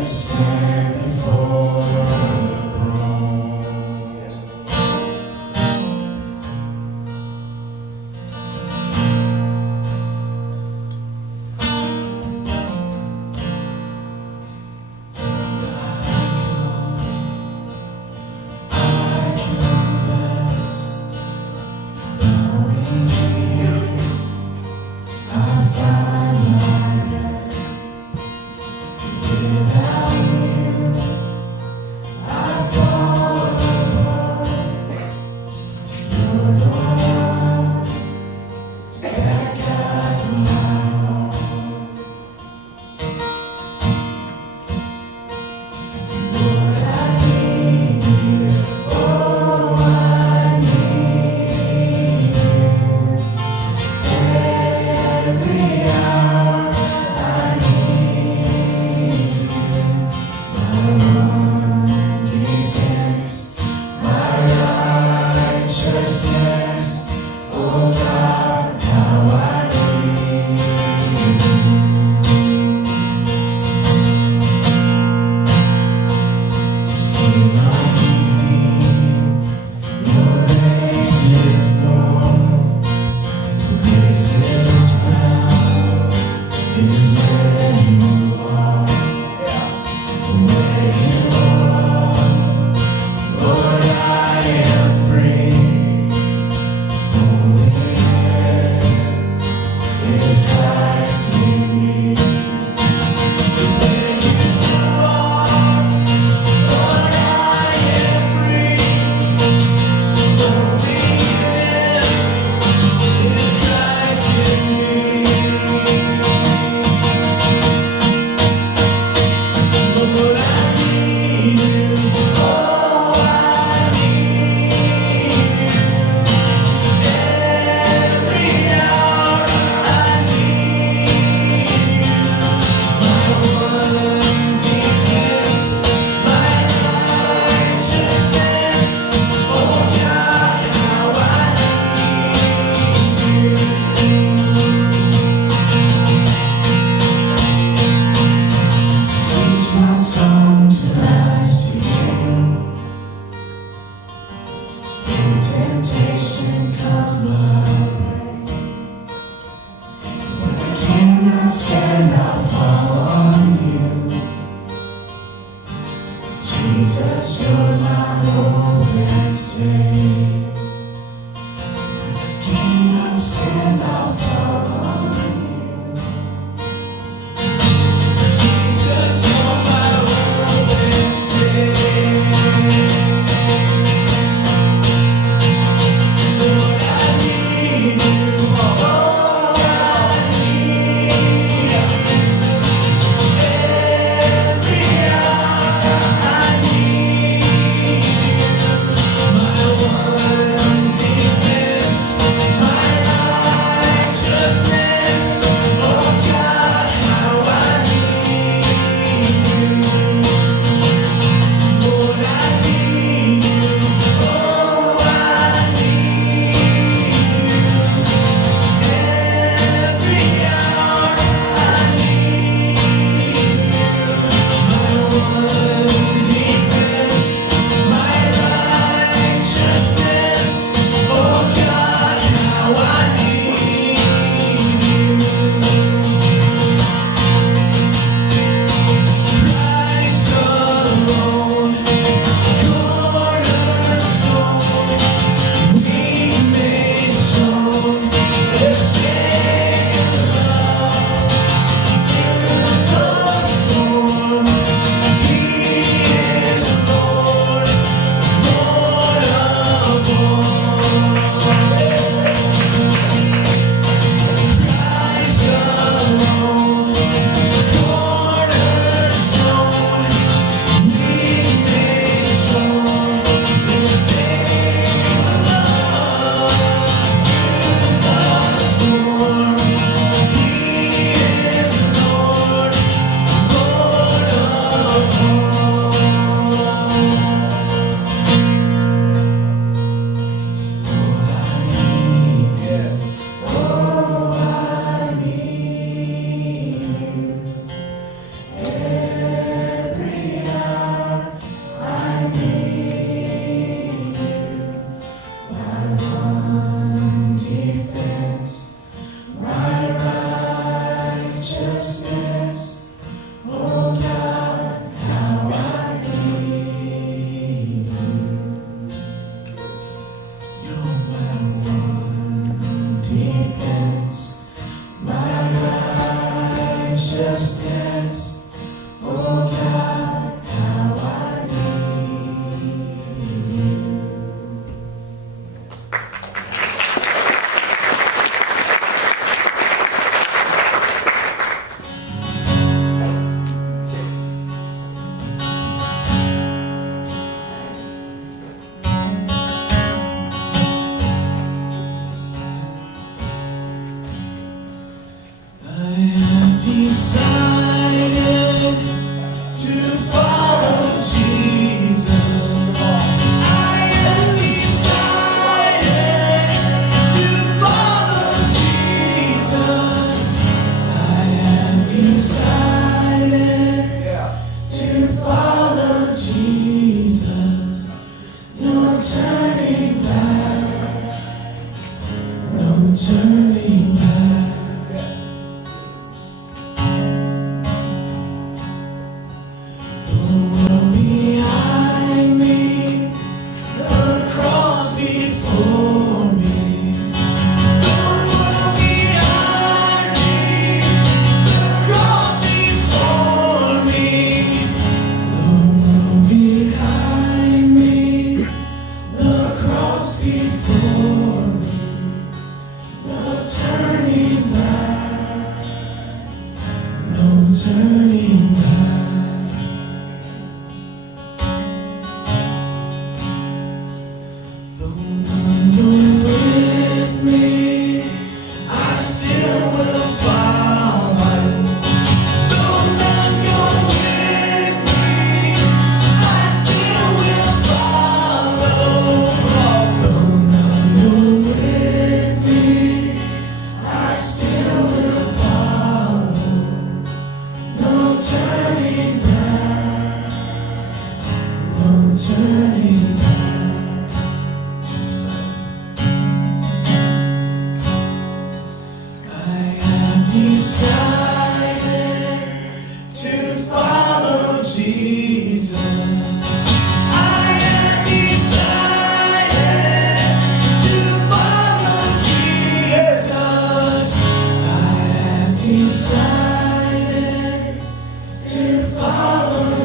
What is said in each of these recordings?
My one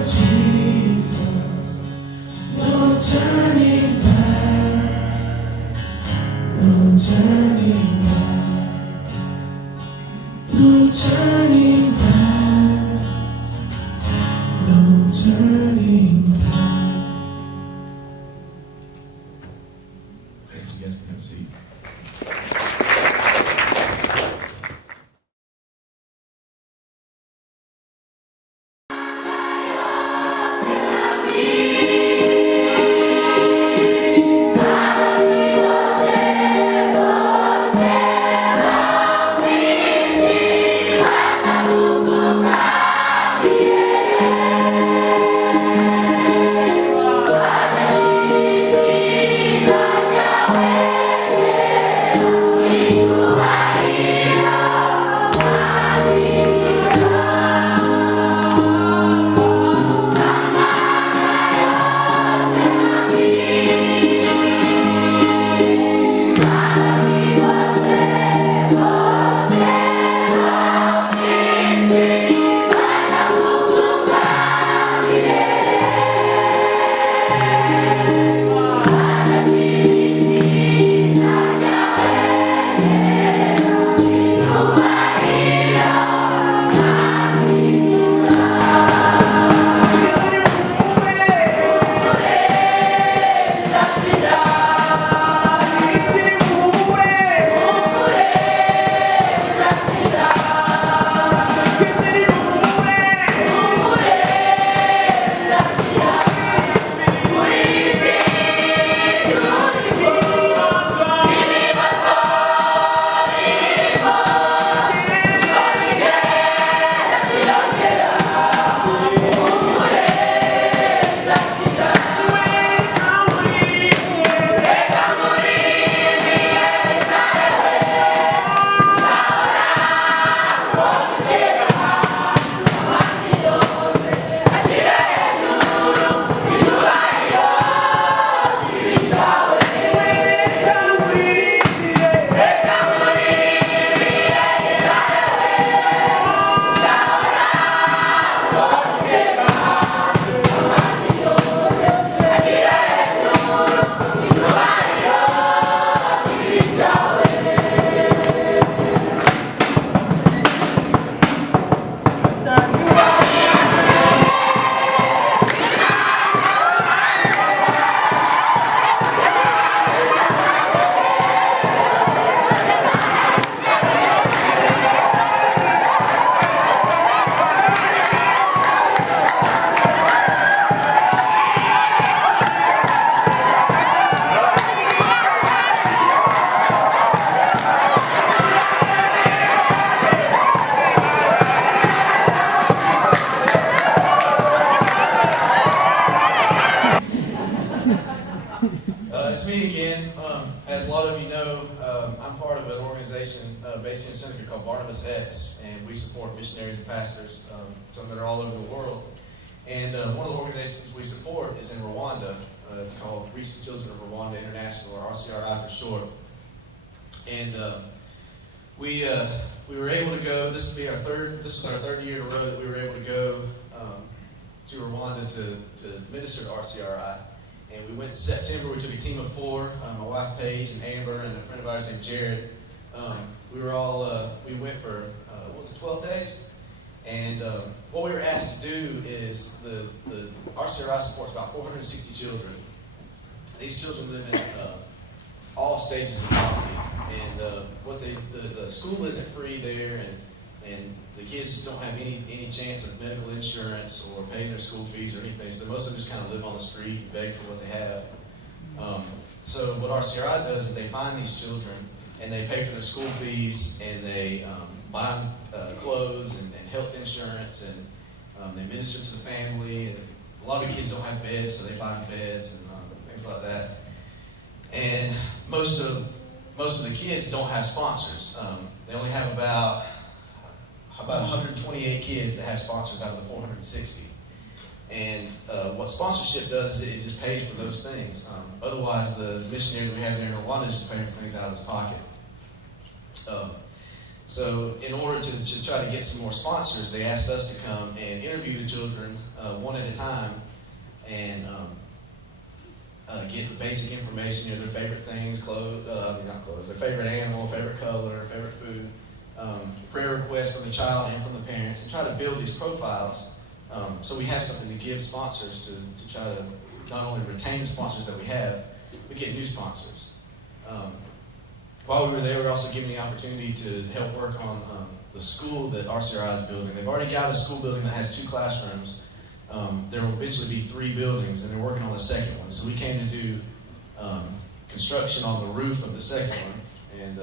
Jesus, no turning back, no turning back, no turning back, no turning back. Thanks, you guys can have a seat. It's me again. As a lot of you know, I'm part of an organization based in Seneca called Barnabas X, and we support missionaries and pastors, some that are all over the world. And one of the organizations we support is in Rwanda. It's called Reach the Children of Rwanda International, or RCRI for short. And we were able to go. This was our third year in a row that we were able to go to Rwanda to minister to RCRI. And we went in September. We took a team of 4, my wife Paige and Amber and a friend of ours named Jared. We went for, 12 days? And what we were asked to do is the RCRI supports about 460 children. These children live in all stages of poverty. And the school isn't free there, and the kids just don't have any chance of medical insurance or paying their school fees or anything. So most of them just kind of live on the street and beg for what they have. So what RCRI does is they find these children and they pay for their school fees, and they buy them clothes and health insurance, and they minister to the family. And a lot of the kids don't have beds, so they find beds and things like that. And most of the kids don't have sponsors. They only have about 128 kids that have sponsors out of the 460. And what sponsorship does is it just pays for those things. Otherwise, the missionary that we have there in Rwanda is just paying for things out of his pocket. So in order to try to get some more sponsors, they asked us to come and interview the children one at a time and get basic information, their favorite things, their favorite animal, favorite color, favorite food, prayer requests from the child and from the parents, and try to build these profiles so we have something to give sponsors to try to not only retain the sponsors that we have, but get new sponsors. While we were there, we were also given the opportunity to help work on the school that RCRI is building. They've already got a school building that has 2 classrooms. There will eventually be 3 buildings, and they're working on the second one. So we came to do construction on the roof of the second one, and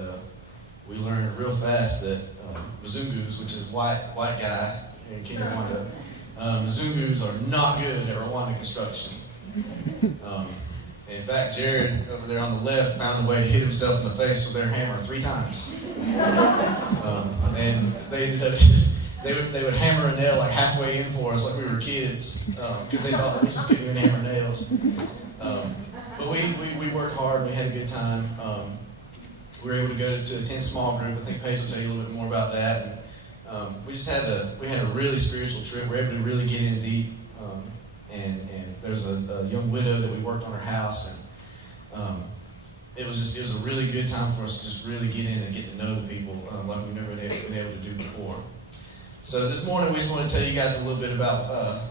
we learned real fast that Mzungus, which is white guy in Kenya, Rwanda, Mzungus are not good at Rwanda construction. In fact, Jared over there on the left found a way to hit himself in the face with their hammer 3 times. And they ended up they would hammer a nail like halfway in for us like we were kids because they thought we just couldn't even hammer nails. But we worked hard and we had a good time. We were able to go to attend small group. I think Paige will tell you a little bit more about that. And we had a really spiritual trip. We were able to really get in deep. And there's a young widow that we worked on her house, and it was a really good time for us to just really get in and get to know the people like we've never been able to do before. So this morning we just want to tell you guys a little bit about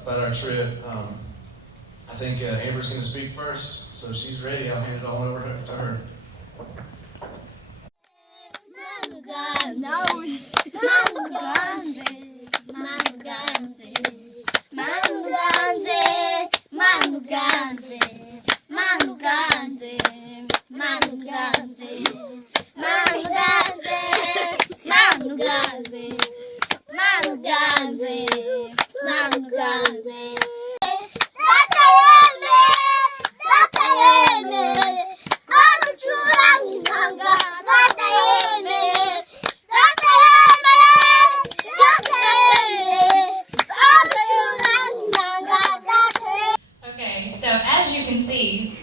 our trip. I think Amber's going to speak first, so if she's ready, I'll hand it on over to her.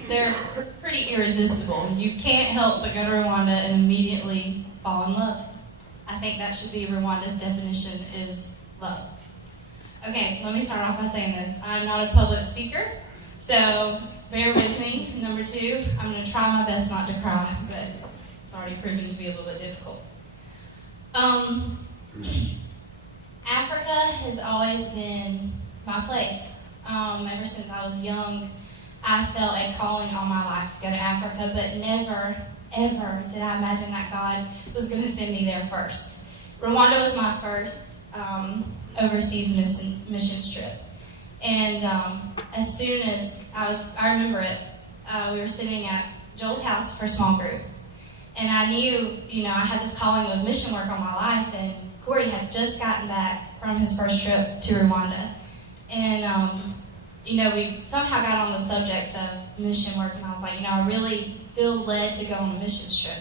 They're pretty irresistible. You can't help but go to Rwanda and immediately fall in love. I think that should be Rwanda's definition is love. Okay, let me start off by saying this. I'm not a public speaker, so bear with me. Number 2, I'm going to try my best not to cry, but it's already proving to be a little bit difficult. Africa has always been my place. Ever since I was young, I felt a calling on my life to go to Africa, but never, ever did I imagine that God was going to send me there first. Rwanda was my first overseas mission trip. And as soon as I remember it, we were sitting at Joel's house for a small group. And I knew, I had this calling of mission work on my life, and Corey had just gotten back from his first trip to Rwanda. And, we somehow got on the subject of mission work, and I was like, I really feel led to go on a missions trip.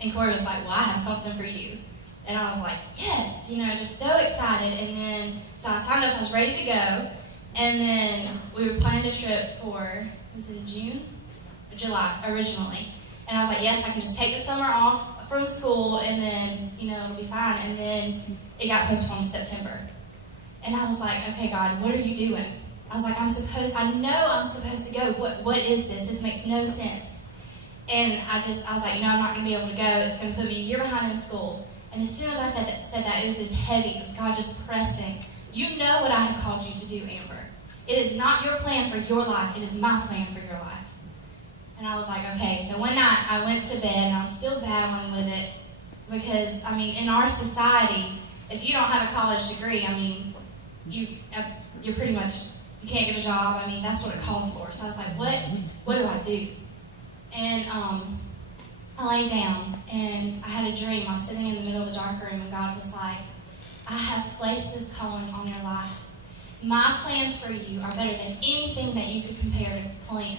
And Corey was like, well, I have something for you. And I was like, yes, just so excited. And then, so I signed up, I was ready to go. And then we were planning a trip for, it was in June or July originally. And I was like, yes, I can just take the summer off from school, and then, it'll be fine. And then it got postponed to September. And I was like, okay, God, what are you doing? I was like, I know I'm supposed to go. What is this? This makes no sense. And I was like, I'm not going to be able to go. It's going to put me a year behind in school. And as soon as I said that, it was this heavy. It was God just pressing. You know what I have called you to do, Amber. It is not your plan for your life. It is my plan for your life. And I was like, okay. So one night I went to bed, and I was still battling with it because, in our society, if you don't have a college degree, you're pretty much, you can't get a job. That's what it calls for. So I was like, what do I do? And I lay down, and I had a dream. I was sitting in the middle of a dark room, and God was like, I have placed this calling on your life. My plans for you are better than anything that you could compare to plan.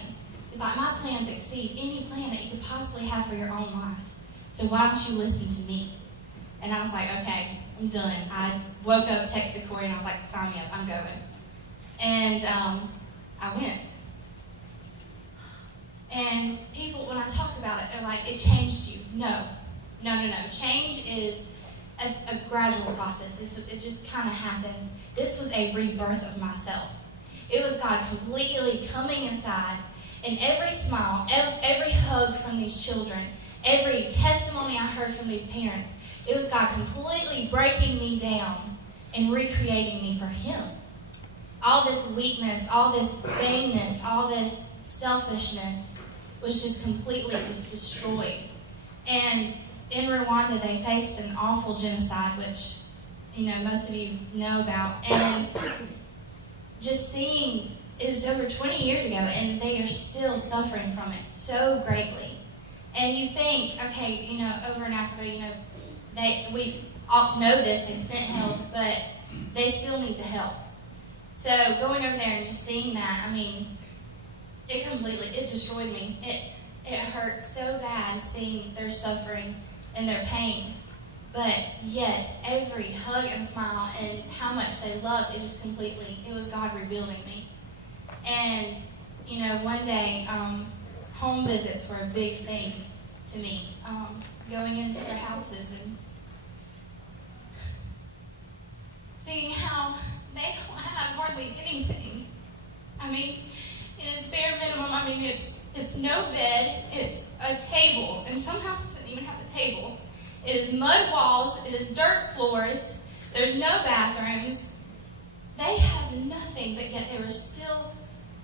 It's like my plans exceed any plan that you could possibly have for your own life. So why don't you listen to me? And I was like, okay, I'm done. I woke up, texted Corey, and I was like, sign me up, I'm going. And I went. And people, when I talk about it, they're like, it changed you. No. Change is a gradual process. It just kind of happens. This was a rebirth of myself. It was God completely coming inside, and every smile, every hug from these children, every testimony I heard from these parents, it was God completely breaking me down and recreating me for Him. All this weakness, all this vaingness, all this selfishness was just completely just destroyed. And in Rwanda, they faced an awful genocide, which, most of you know about. And just seeing, it was over 20 years ago, and they are still suffering from it so greatly. And you think, okay, over in Africa, we all know this, they sent help, but they still need the help. So going over there and just seeing that, it destroyed me. It hurt so bad seeing their suffering and their pain. But yet, every hug and smile and how much they loved, it was God rebuilding me. And, one day, home visits were a big thing to me. Going into their houses and seeing how they don't have hardly anything. It is bare minimum. It's no bed, it's a table, and some houses don't even have a table. It is mud walls, it is dirt floors, there's no bathrooms. They had nothing, but yet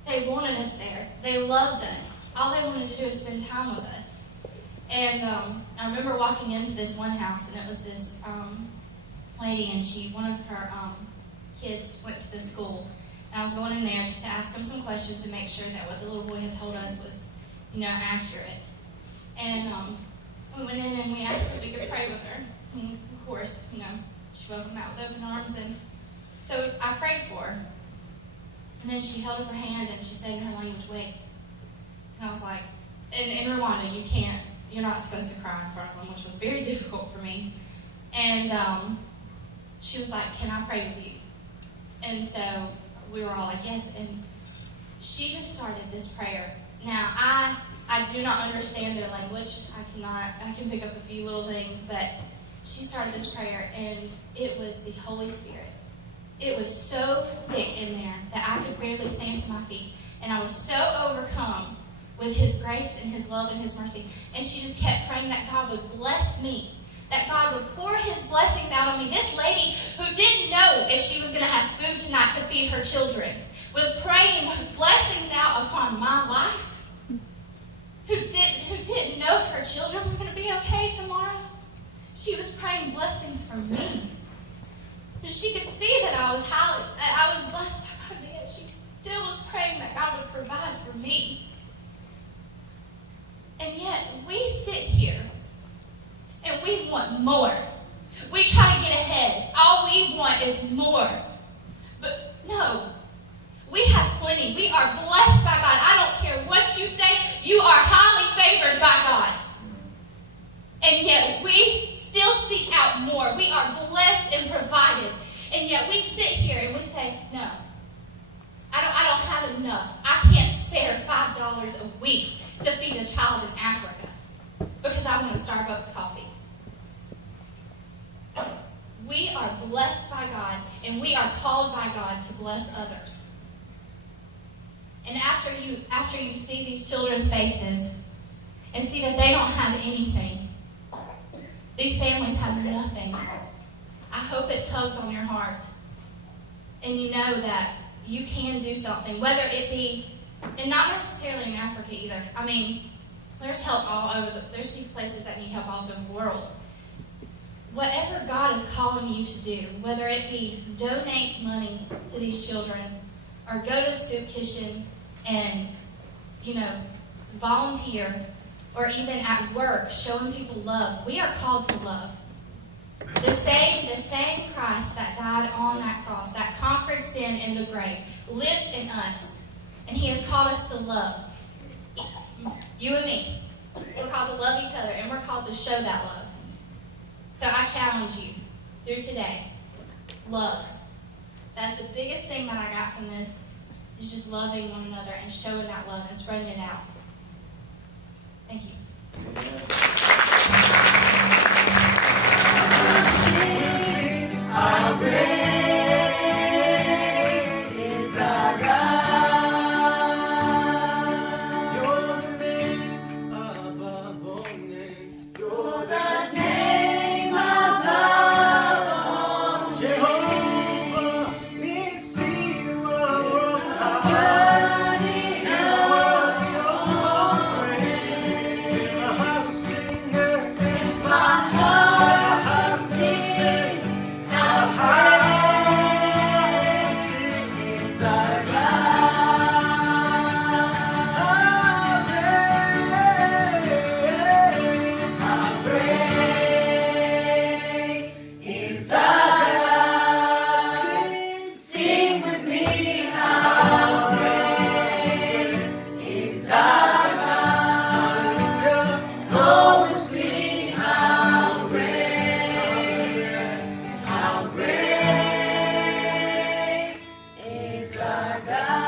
they wanted us there. They loved us. All they wanted to do was spend time with us. And I remember walking into this one house, and it was this lady, and one of her kids went to the school. And I was going in there just to ask them some questions and make sure that what the little boy had told us was, accurate. And we went in and we asked if we could pray with her. And of course, she welcomed out with open arms. And so I prayed for her. And then she held up her hand and she said in her language, "Wait." And I was like, in Rwanda, you're not supposed to cry in front of them, which was very difficult for me. And she was like, "Can I pray with you?" And so we were all like, "Yes." And she just started this prayer. Now, I do not understand their language. I can pick up a few little things, but she started this prayer, and it was the Holy Spirit. It was so thick in there that I could barely stand to my feet. And I was so overcome with His grace and His love and His mercy. And she just kept praying that God would bless me, that God would pour His blessings out on me. This lady who didn't know if she was going to have food tonight to feed her children was praying blessings out upon my life. Who didn't know if her children were going to be okay tomorrow. She was praying blessings for me. She could see that I was blessed by God, but yet she still was praying that God would provide for me. And yet we sit here and we want more. We try to get ahead. All we want is more. But no, we have plenty. We are blessed by God. I don't care what you say. You are highly favored by God. And yet we still seek out more. We are blessed and provided. And yet we sit here and we say, "No, I don't have enough. I can't spare $5 a week to feed a child in Africa because I want a Starbucks coffee." We are blessed by God, and we are called by God to bless others. And after you see these children's faces and see that they don't have anything, these families have nothing, I hope it tugs on your heart. And you know that you can do something, whether it be, and not necessarily in Africa either. There's help all over. There's places that need help all over the world. Whatever God is calling you to do, whether it be donate money to these children, or go to the soup kitchen and, volunteer, or even at work, showing people love. We are called to love. The same Christ that died on that cross, that conquered sin in the grave, lives in us. And He has called us to love. You and me. We're called to love each other, and we're called to show that love. So I challenge you through today. Love. That's the biggest thing that I got from this, is just loving one another and showing that love and spreading it out. Thank you. our God.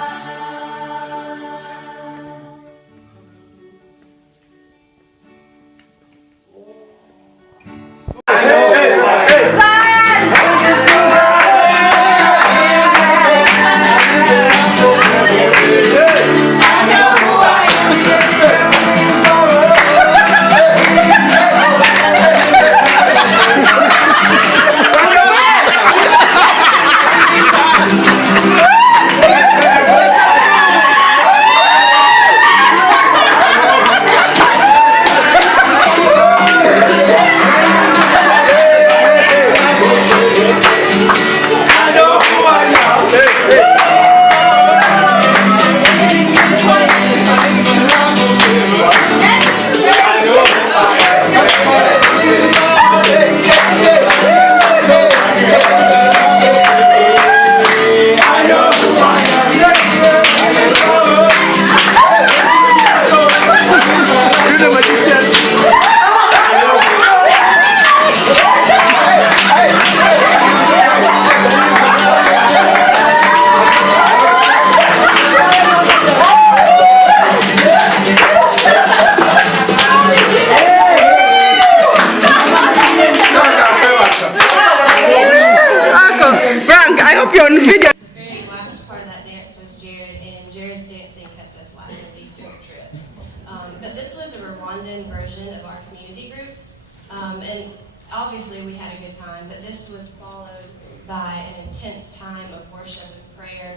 But this was a Rwandan version of our community groups. And obviously we had a good time, but this was followed by an intense time of worship and prayer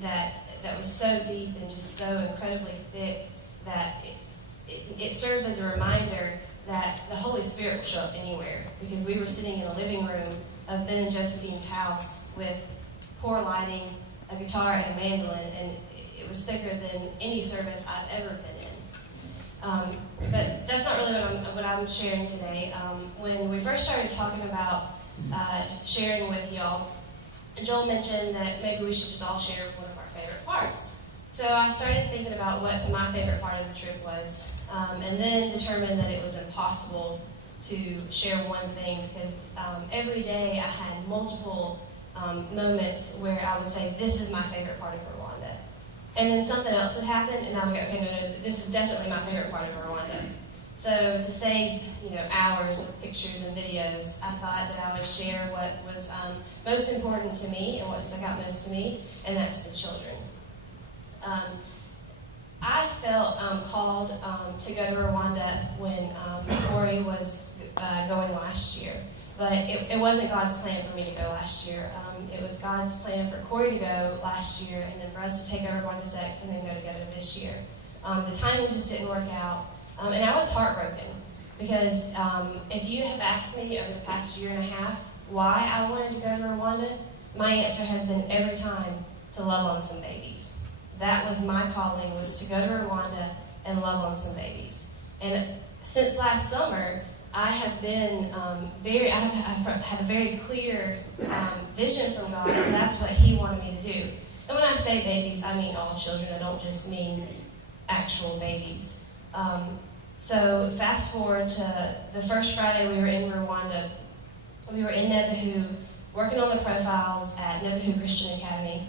that was so deep and just so incredibly thick that it serves as a reminder that the Holy Spirit will show up anywhere, because we were sitting in a living room of Ben and Josephine's house with poor lighting, a guitar and a mandolin, and it was thicker than any service I've ever been in. But that's not really what I'm sharing today. When we first started talking about sharing with y'all, Joel mentioned that maybe we should just all share one of our favorite parts. So I started thinking about what my favorite part of the trip was, and then determined that it was impossible to share one thing, because every day I had multiple moments where I would say, this is my favorite part of Rwanda. And then something else would happen, and I would go, okay, no, this is definitely my favorite part of Rwanda. So to save, hours of pictures and videos, I thought that I would share what was most important to me and what stuck out most to me, and that's the children. I felt called to go to Rwanda when Corey was going last year. But it wasn't God's plan for me to go last year. It was God's plan for Corey to go last year, and then for us to take over Barnabas X and then go together this year. The timing just didn't work out. And I was heartbroken, because if you have asked me over the past year and a half why I wanted to go to Rwanda, my answer has been every time to love on some babies. That was my calling, was to go to Rwanda and love on some babies. And since last summer, I have been I've had a very clear vision from God, and that's what He wanted me to do. And when I say babies, I mean all children. I don't just mean actual babies. So fast forward to the first Friday we were in Rwanda. We were in Nebihu, working on the profiles at Nebihu Christian Academy.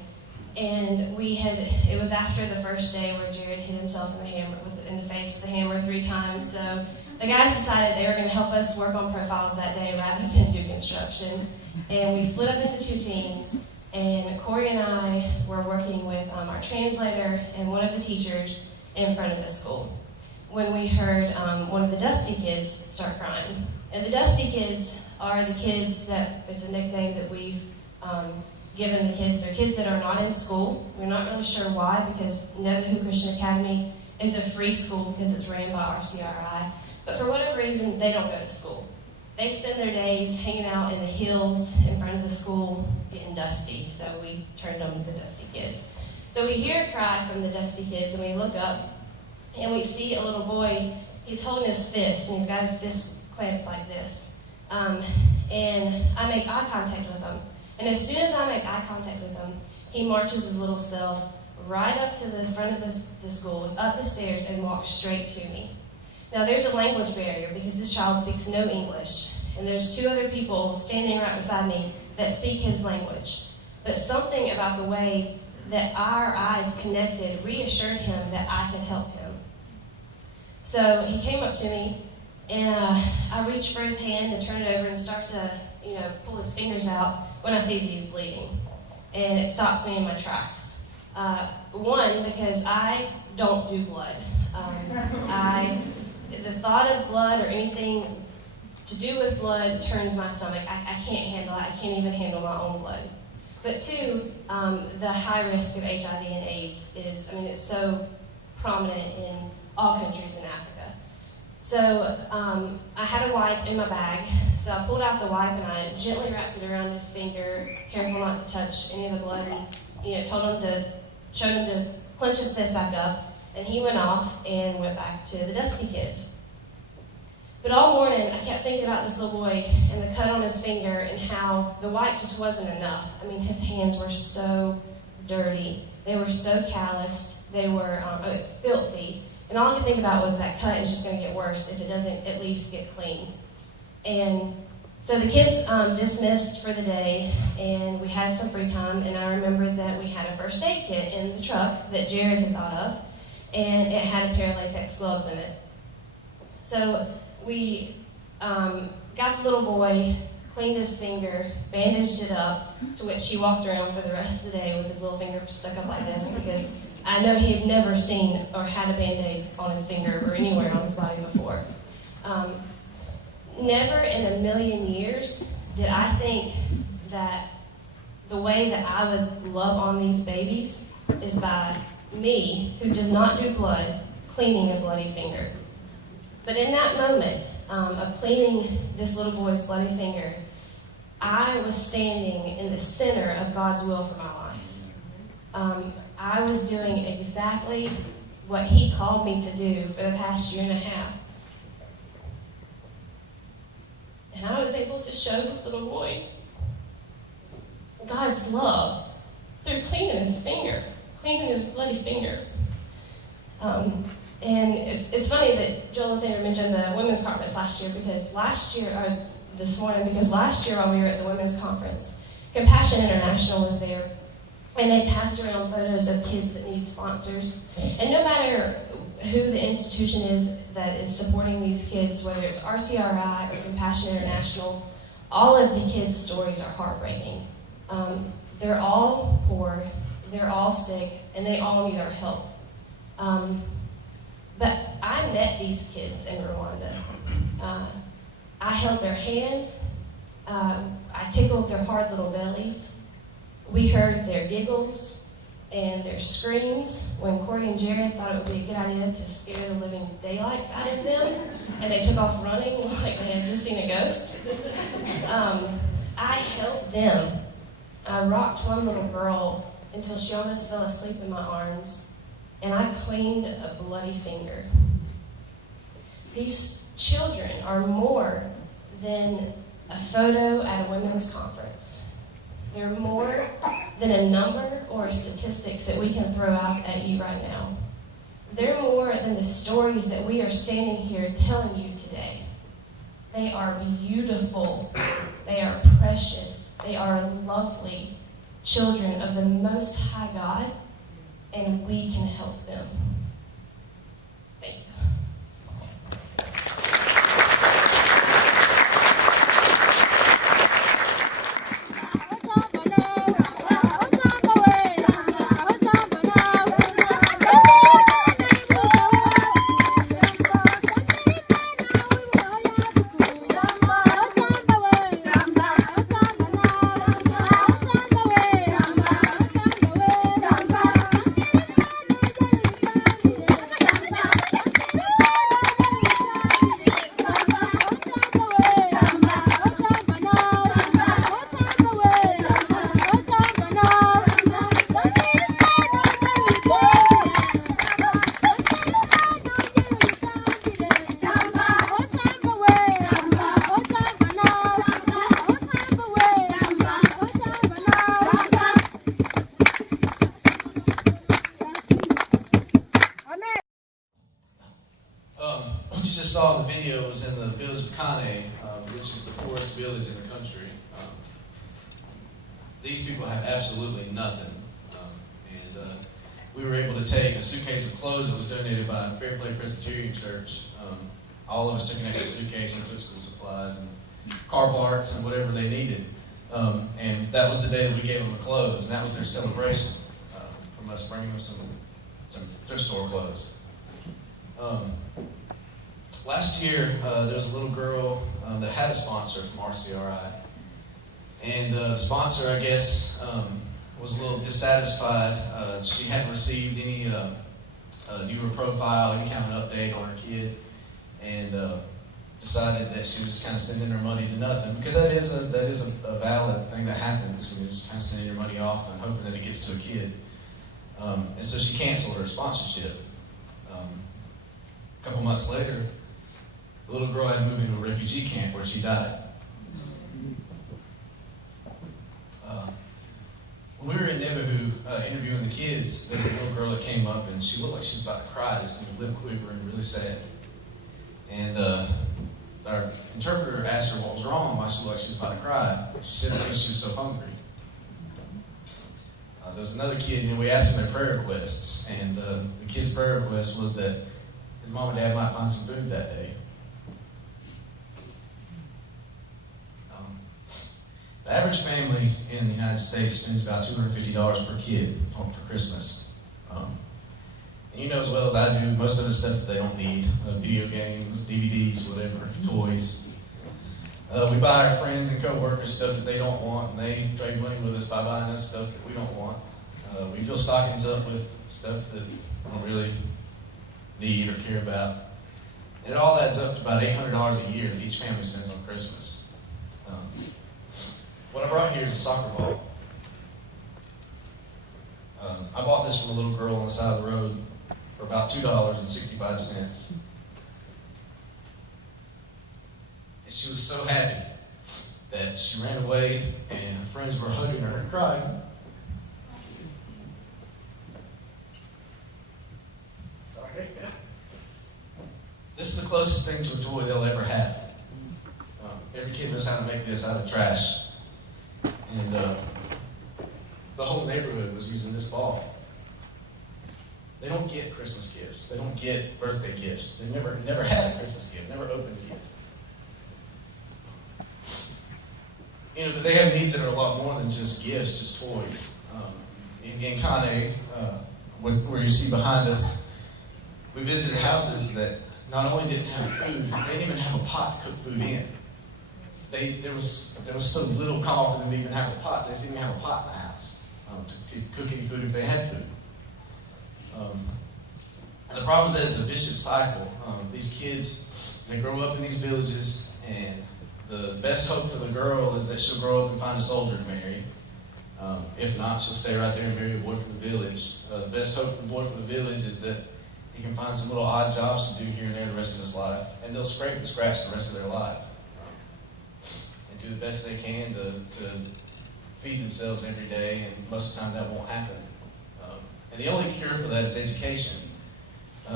And it was after the first day where Jared hit himself in the face with the hammer 3 times. So the guys decided they were going to help us work on profiles that day rather than do construction. And we split up into 2 teams. And Corey and I were working with our translator and one of the teachers in front of the school when we heard one of the Dusty kids start crying. And the Dusty kids are the kids that, it's a nickname that we've given the kids. They're kids that are not in school. We're not really sure why, because Nebihu Christian Academy is a free school because it's ran by RCRI. But for whatever reason, they don't go to school. They spend their days hanging out in the hills in front of the school getting dusty. So we turned them to the Dusty kids. So we hear a cry from the Dusty kids, and we look up, and we see a little boy. He's holding his fist, and he's got his fist clamped like this. And I make eye contact with him. And as soon as I make eye contact with him, he marches his little self right up to the front of the school, up the stairs, and walks straight to me. Now, there's a language barrier because this child speaks no English. And there's 2 other people standing right beside me that speak his language. But something about the way that our eyes connected reassured him that I could help him. So he came up to me, and I reached for his hand and turned it over and start to, pull his fingers out when I see that he's bleeding. And it stops me in my tracks. One, because I don't do blood. The thought of blood or anything to do with blood turns my stomach. I can't handle it. I can't even handle my own blood. But two, the high risk of HIV and AIDS is, it's so prominent in all countries in Africa. So I had a wipe in my bag, so I pulled out the wipe and I gently wrapped it around his finger, careful not to touch any of the blood, and showed him to clench his fist back up, and he went off and went back to the Dusty Kids. But all morning, I kept thinking about this little boy and the cut on his finger and how the wipe just wasn't enough. His hands were so dirty. They were so calloused. They were filthy. And all I could think about was that cut is just going to get worse if it doesn't at least get clean. And so the kids dismissed for the day, and we had some free time, and I remembered that we had a first aid kit in the truck that Jared had thought of, and it had a pair of latex gloves in it. So we got the little boy, cleaned his finger, bandaged it up, to which he walked around for the rest of the day with his little finger stuck up like this, because I know he had never seen or had a Band-Aid on his finger or anywhere on his body before. Never in a million years did I think that the way that I would love on these babies is by me, who does not do blood, cleaning a bloody finger. But in that moment of cleaning this little boy's bloody finger, I was standing in the center of God's will for my life. I was doing exactly what He called me to do for the past year and a half. And I was able to show this little boy God's love through cleaning his finger, cleaning his bloody finger. And it's funny that Joel and Sandra mentioned the women's conference last year, because last year while we were at the women's conference, Compassion International was there, and they passed around photos of kids that need sponsors. And no matter who the institution is that is supporting these kids, whether it's RCRI or Compassion International, all of the kids' stories are heartbreaking. They're all poor, they're all sick, and they all need our help. But I met these kids in Rwanda. I held their hand. I tickled their hard little bellies. We heard their giggles and their screams when Corey and Jared thought it would be a good idea to scare the living daylights out of them, and they took off running like they had just seen a ghost. I held them. I rocked one little girl until she almost fell asleep in my arms, and I cleaned a bloody finger. These children are more than a photo at a women's conference. They're more than a number or statistics that we can throw out at you right now. They're more than the stories that we are standing here telling you today. They are beautiful. They are precious. They are lovely children of the Most High God, and we can help them. Thank you. What you just saw in the video was in the village of Kane, which is the poorest village in the country. These people have absolutely nothing. We were able to take a suitcase of clothes that was donated by Fair Play Presbyterian Church. All of us took an extra suitcase and took school supplies and car parts and whatever they needed. And that was the day that we gave them the clothes, and that was their celebration from us bringing them some thrift store clothes. Last year, there was a little girl that had a sponsor from RCRI. And the sponsor, I guess, was a little dissatisfied. She hadn't received any newer profile, any kind of update on her kid, and decided that she was just kind of sending her money to nothing, because that is a valid thing that happens when you're just kind of sending your money off and hoping that it gets to a kid. And so she canceled her sponsorship. A couple months later, the little girl had to move into a refugee camp where she died. When we were in Nebahu interviewing the kids, there was a little girl that came up and she looked like she was about to cry, just with a lip quivering, really sad. And our interpreter asked her what was wrong, why she looked like she was about to cry. She said because she was so hungry. There was another kid, and we asked them their prayer requests, and the kid's prayer request was that his mom and dad might find some food that day. The average family in the United States spends about $250 per kid for Christmas. And you know as well as I do, most of the stuff that they don't need, video games, DVDs, whatever, toys. We buy our friends and co-workers stuff that they don't want, and they trade money with us by buying us stuff that we don't want. We fill stockings up with stuff that we don't really need or care about. And it all adds up to about $800 a year that each family spends on Christmas. What I brought here is a soccer ball. I bought this from a little girl on the side of the road for about $2.65. And she was so happy that she ran away and her friends were hugging her and crying. Sorry. This is the closest thing to a toy they'll ever have. Every kid knows how to make this out of trash. And the whole neighborhood was using this ball. They don't get Christmas gifts. They don't get birthday gifts. They never had a Christmas gift, never opened a gift. You know, but they have needs that are a lot more than just gifts, just toys. In Kane, where you see behind us, we visited houses that not only didn't have food, they didn't even have a pot to cook food in. There was so little call for them to even have a pot. They didn't even have a pot in the house to cook any food if they had food. And the problem is that it's a vicious cycle. These kids, they grow up in these villages, and the best hope for the girl is that she'll grow up and find a soldier to marry. If not, she'll stay right there and marry a boy from the village. The best hope for the boy from the village is that he can find some little odd jobs to do here and there the rest of his life, and they'll scrape and scratch the rest of their life. Do the best they can to feed themselves every day, and most of the time that won't happen. And the only cure for that is education.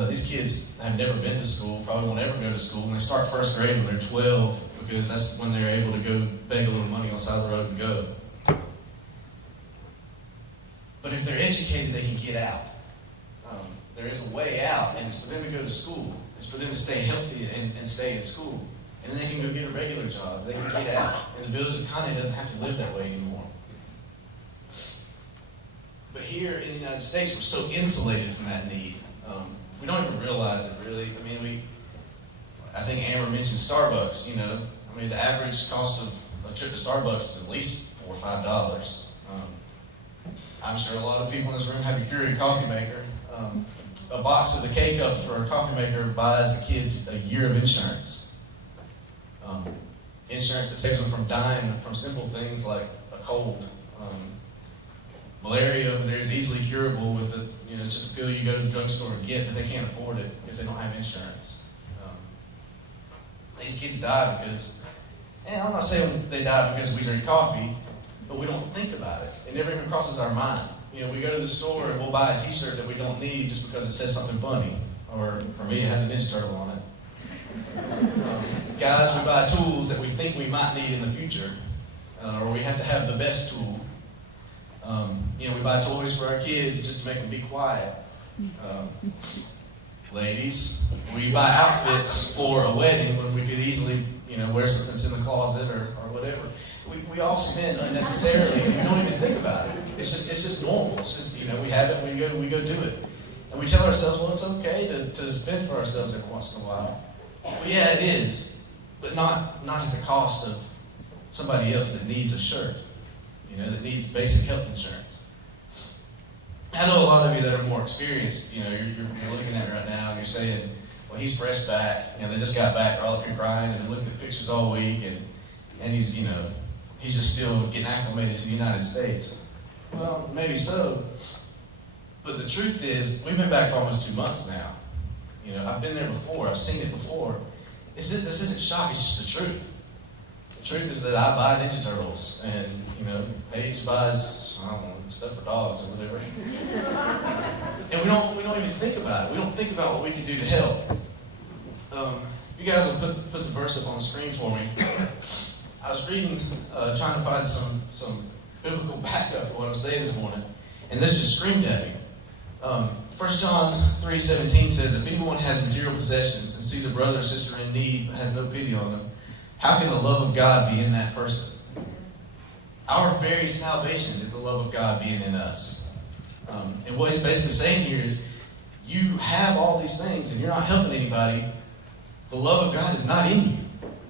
These kids have never been to school, probably won't ever go to school, and they start first grade when they're 12, because that's when they're able to go beg a little money on the side of the road and go. But if they're educated, they can get out. There is a way out, and it's for them to go to school. It's for them to stay healthy and stay in school. And then they can go get a regular job. They can get out. And the village of Kane doesn't have to live that way anymore. But here in the United States, we're so insulated from that need. We don't even realize it, really. I mean, I think Amber mentioned Starbucks, you know. I mean, the average cost of a trip to Starbucks is at least $4 or $5. I'm sure a lot of people in this room have a Keurig coffee maker. A box of the K-Cups for a coffee maker buys the kids a year of insurance. Insurance that saves them from dying from simple things like a cold. Malaria over there is easily curable with just a pill you go to the drugstore and get, but they can't afford it because they don't have insurance. These kids die because, and I'm not saying they die because we drink coffee, but we don't think about it. It never even crosses our mind. You know, we go to the store and we'll buy a t-shirt that we don't need just because it says something funny. Or for me, it has a Ninja Turtle on it. Guys, we buy tools that we think we might need in the future, or we have to have the best tool. We buy toys for our kids just to make them be quiet. Ladies, we buy outfits for a wedding when we could easily, wear something that's in the closet or whatever. We all spend unnecessarily, and we don't even think about it. It's just normal. It's just, we have it, we go do it. And we tell ourselves, well, it's okay to spend for ourselves every once in a while. Well, yeah, it is, but not at the cost of somebody else that needs a shirt, that needs basic health insurance. I know a lot of you that are more experienced, you're looking at me right now and you're saying, well, he's fresh back. They just got back, they're all up here crying and been looking at pictures all week, and he's, he's just still getting acclimated to the United States. Well, maybe so. But the truth is, we've been back for almost 2 months now. I've been there before. I've seen it before. This isn't shock. It's just the truth. The truth is that I buy Ninja Turtles, and Paige buys stuff for dogs or whatever. And we don't even think about it. We don't think about what we can do to help. You guys will put the verse up on the screen for me. I was reading, trying to find some biblical backup for what I'm saying this morning, and this just screamed at me. 1 John 3:17 says, if anyone has material possessions and sees a brother or sister in need but has no pity on them, how can the love of God be in that person? Our very salvation is the love of God being in us. And what he's basically saying here is, you have all these things and you're not helping anybody. The love of God is not in you.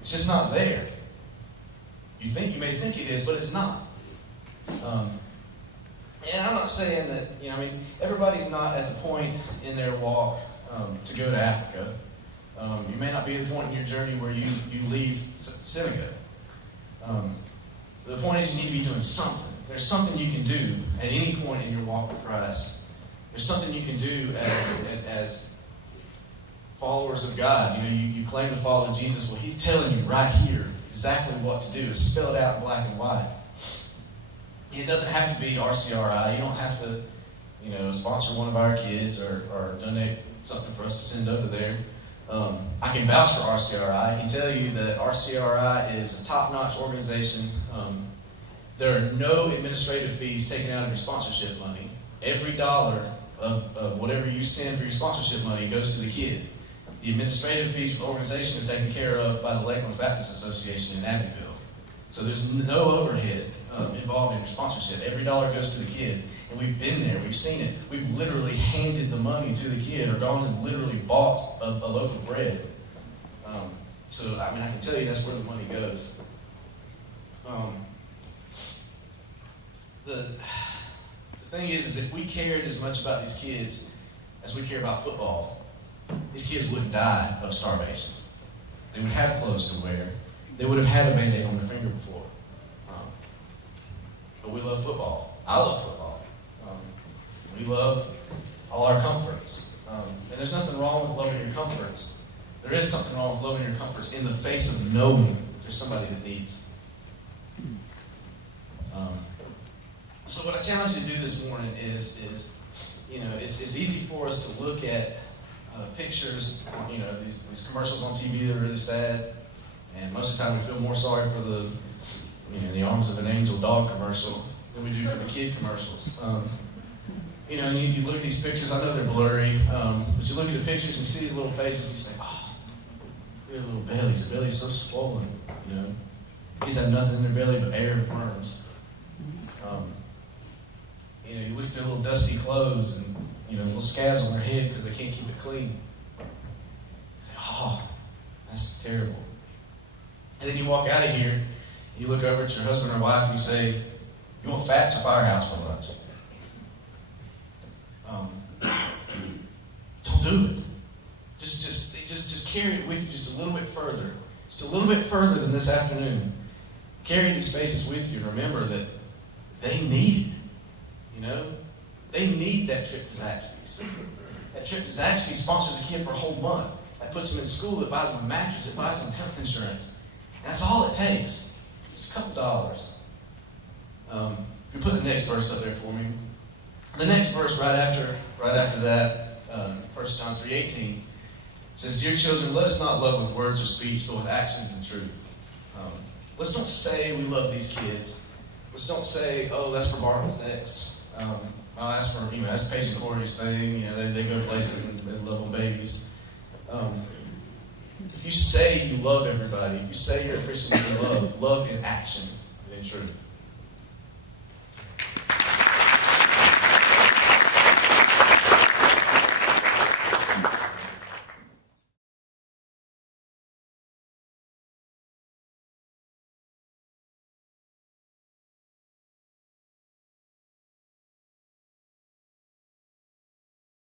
It's just not there. You may think it is, but it's not. And I'm not saying that, everybody's not at the point in their walk to go to Africa. You may not be at the point in your journey where you leave Senegal. The point is you need to be doing something. There's something you can do at any point in your walk with Christ. There's something you can do as followers of God. You claim to follow Jesus. Well, he's telling you right here exactly what to do. It's spelled out in black and white. It doesn't have to be RCRI. You don't have to, sponsor one of our kids or donate something for us to send over there. I can vouch for RCRI. I can tell you that RCRI is a top-notch organization. There are no administrative fees taken out of your sponsorship money. Every dollar of whatever you send for your sponsorship money goes to the kid. The administrative fees for the organization are taken care of by the Lakelands Baptist Association in Abbeville. So there's no overhead involved in your sponsorship. Every dollar goes to the kid. And we've been there. We've seen it. We've literally handed the money to the kid or gone and literally bought a loaf of bread. So I can tell you that's where the money goes. The thing is if we cared as much about these kids as we care about football, these kids wouldn't die of starvation. They would have clothes to wear. They would have had a Band-Aid on their finger before. But we love football. I love football. We love all our comforts. And there's nothing wrong with loving your comforts. There is something wrong with loving your comforts in the face of knowing there's somebody that needs. So what I challenge you to do this morning is it's easy for us to look at pictures, these commercials on TV that are really sad. And most of the time we feel more sorry for the arms of an angel dog commercial than we do for the kid commercials. And you look at these pictures, I know they're blurry, but you look at the pictures and you see these little faces and you say, their little bellies, their belly's so swollen, These have nothing in their belly but air and worms. You look at their little dusty clothes and, little scabs on their head because they can't keep it clean. You say, that's terrible. And then you walk out of here, and you look over at your husband or wife and you say, you want Fats or Firehouse for lunch? Don't do it. Just carry it with you just a little bit further. Just a little bit further than this afternoon. Carry these faces with you and remember that they need it. They need that trip to Zaxby's. That trip to Zaxby's sponsors a kid for a whole month. That puts them in school, that buys them a mattress, that buys them health insurance. And that's all it takes. Just a couple dollars. If you put the next verse up there for me. The next verse right after that, 1 John 3:18, says, Dear children, let us not love with words or speech, but with actions and truth. Let's don't say we love these kids. let's don't say, oh, that's for Barnabas X. Oh, that's for, that's Paige and Corey's thing. They go places and love on babies. If you say you love everybody, if you say you're a Christian, you love in action and in truth.